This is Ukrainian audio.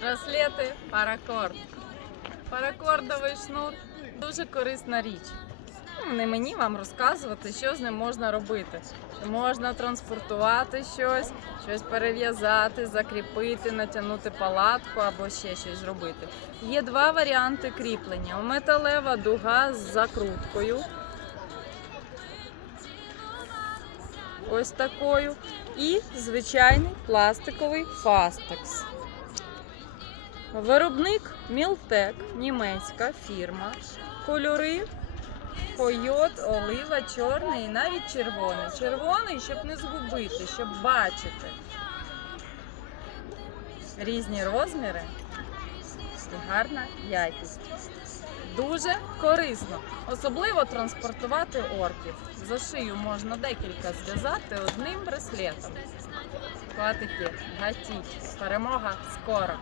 Браслети паракорд. Паракордовий шнур дуже корисна річ. Ну, Не мені вам розказувати, що з ним можна робити. Можна транспортувати щось, щось перев'язати, закріпити, натягнути палатку або ще щось зробити. Є два варіанти кріплення: металева дуга з закруткою. Ось такою. І звичайний пластиковий фастекс. Виробник Мілтек, німецька фірма. Кольори койот, олива, чорний і навіть червоний. Червоний, щоб не згубити, щоб бачити. Різні розміри і гарна якість. Дуже корисно, особливо транспортувати орків. За шию можна декілька зв'язати одним браслетом. Хватики, гатіть, перемога скоро.